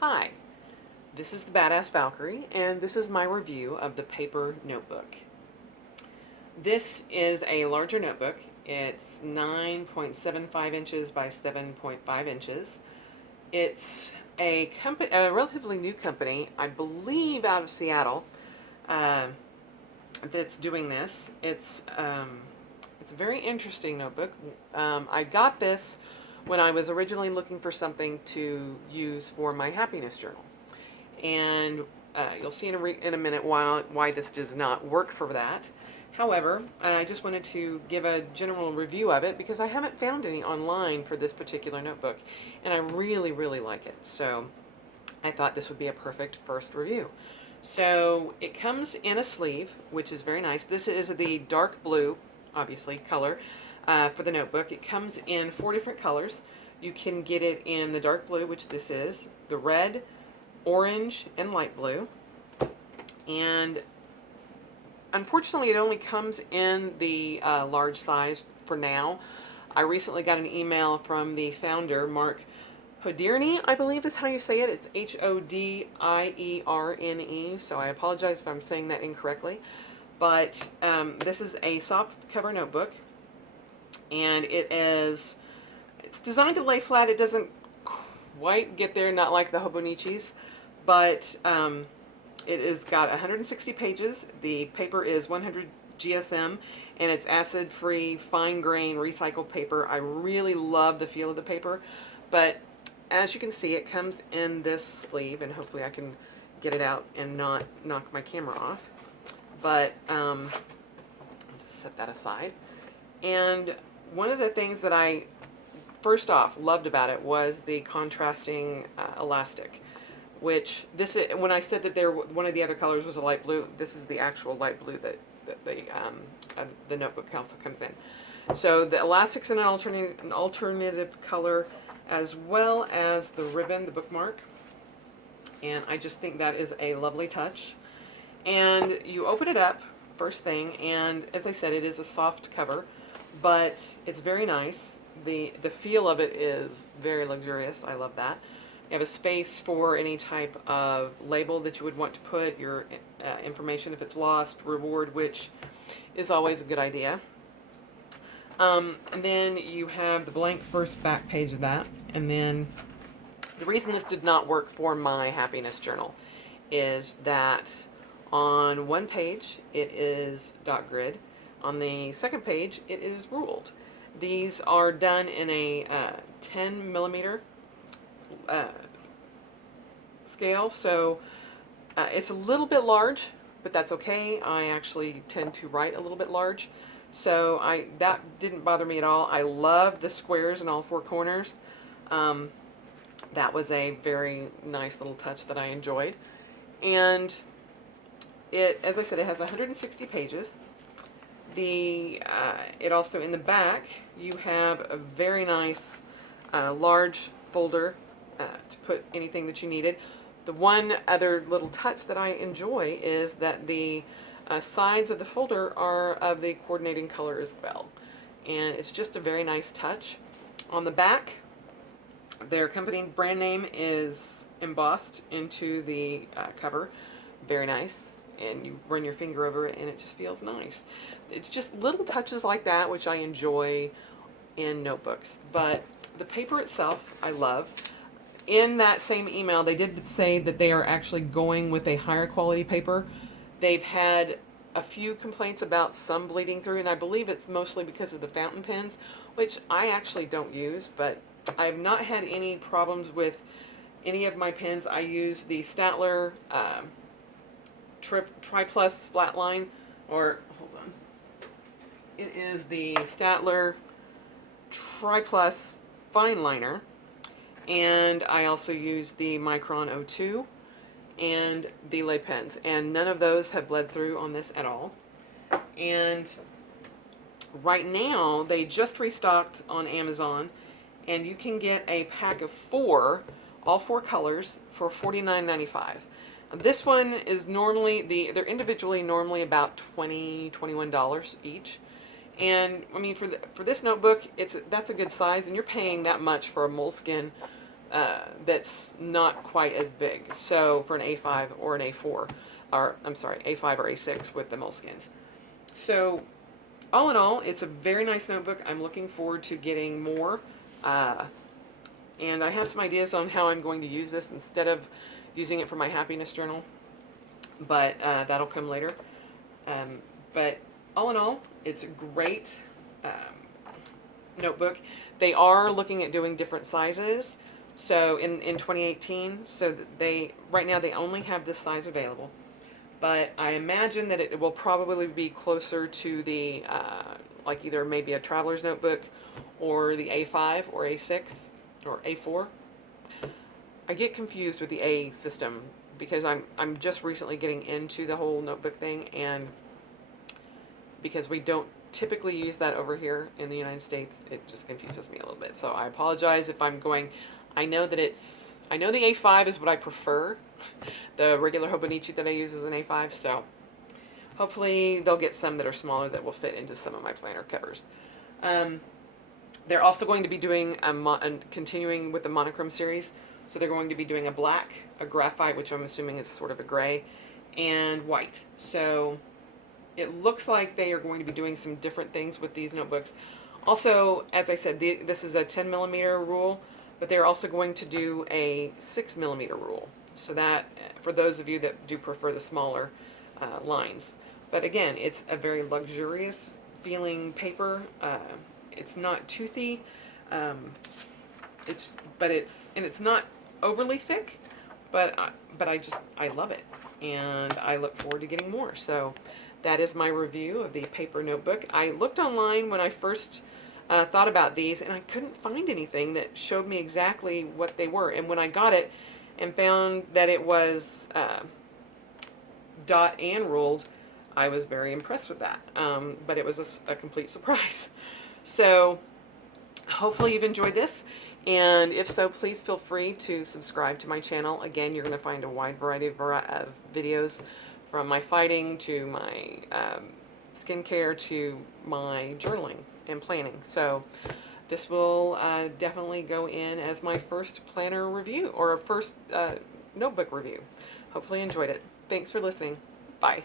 Hi, this is the Badass Valkyrie, and this is my review of the Paipur Notebook. This is a larger notebook. It's 9.75 inches by 7.5 inches. It's a relatively new company, I believe out of Seattle, that's doing this. It's a very interesting notebook. I got this when I was originally looking for something to use for my happiness journal. And you'll see in a minute why this does not work for that. However, I just wanted to give a general review of it because I haven't found any online for this particular notebook, and I really, really like it. So I thought this would be a perfect first review. So it comes in a sleeve, which is very nice. This is the dark blue, obviously, color for the notebook. It comes in 4 different colors. You can get it in the dark blue, which this is, the red, orange, and light blue. And unfortunately, it only comes in the large size for now. I recently got an email from the founder, Mark Hodierny, I believe is how you say it. It's Hodierne, so I apologize if I'm saying that incorrectly. But this is a soft cover notebook, and it's designed to lay flat. It doesn't quite get there, not like the Hobonichis, but it has got 160 pages. The paper is 100 GSM, and it's acid-free, fine-grain, recycled paper. I really love the feel of the paper, but as you can see, it comes in this sleeve, and hopefully I can get it out and not knock my camera off. But I'll just set that aside. And one of the things that I first off loved about it was the contrasting elastic, which when I said that one of the other colors was a light blue, this is the actual light blue that the notebook also comes in. So the elastic's in an alternative color, as well as the ribbon, the bookmark, and I just think that is a lovely touch. And you open it up first thing, and as I said, it is a soft cover, but it's very nice. The feel of it is very luxurious. I love that. You have a space for any type of label that you would want to put your information if it's lost, reward, which is always a good idea. And then you have the blank first back page of that. And then the reason this did not work for my happiness journal is that on one page it is dot grid. On the second page it is ruled. These are done in a 10 millimeter scale, so it's a little bit large, but that's okay. I actually tend to write a little bit large, so that didn't bother me at all. I love the squares in all 4 corners. That was a very nice little touch that I enjoyed. And it, as I said, it has 160 pages. It also, in the back, you have a very nice large folder to put anything that you needed. The one other little touch that I enjoy is that the sides of the folder are of the coordinating color as well. And it's just a very nice touch. On the back, their company brand name is embossed into the cover. Very nice. And you run your finger over it and it just feels nice. It's just little touches like that which I enjoy in notebooks. But the paper itself I love. In that same email they did say that they are actually going with a higher quality paper. They've had a few complaints about some bleeding through, and I believe it's mostly because of the fountain pens, which I actually don't use, but I've not had any problems with any of my pens. I use the Statler Tri-Plus Flatline, or hold on, it is the Statler Tri-Plus Fine Liner, and I also use the Micron 02 and the Lay pens, and none of those have bled through on this at all. And right now they just restocked on Amazon, and you can get a pack of 4, all 4 colors, for $49.95. This one is normally, they're individually normally about $20, $21 each. And I mean, for this notebook, that's a good size, and you're paying that much for a moleskin that's not quite as big. So for an A5 or an A4, or I'm sorry, A5 or A6 with the moleskins. So all in all, it's a very nice notebook. I'm looking forward to getting more. And I have some ideas on how I'm going to use this instead of using it for my happiness journal. But that'll come later. But all in all, it's a great notebook. They are looking at doing different sizes. So in 2018, so they right now they only have this size available. But I imagine that it will probably be closer to the like either maybe a traveler's notebook or the A5 or A6 or A4. I get confused with the A system because I'm just recently getting into the whole notebook thing, and because we don't typically use that over here in the United States, it just confuses me a little bit. So I apologize if I'm going. I know the A5 is what I prefer. The regular Hobonichi that I use is an A5, so hopefully they'll get some that are smaller that will fit into some of my planner covers. They're also going to be doing continuing with the monochrome series. So they're going to be doing a black, a graphite, which I'm assuming is sort of a gray, and white. So it looks like they are going to be doing some different things with these notebooks. Also, as I said, this is a 10 millimeter rule, but they're also going to do a 6 millimeter rule. So that, for those of you that do prefer the smaller lines. But again, it's a very luxurious feeling paper. It's not toothy. It's not overly thick, but I love it, and I look forward to getting more. So that is my review of the paper notebook. I looked online when I first thought about these, and I couldn't find anything that showed me exactly what they were. And when I got it and found that it was dot and ruled, I was very impressed with that. But it was a complete surprise. So hopefully you've enjoyed this. And if so, please feel free to subscribe to my channel. Again, you're going to find a wide variety of videos, from my fighting to my skincare to my journaling and planning. So this will definitely go in as my first planner review, or first notebook review. Hopefully you enjoyed it. Thanks for listening. Bye.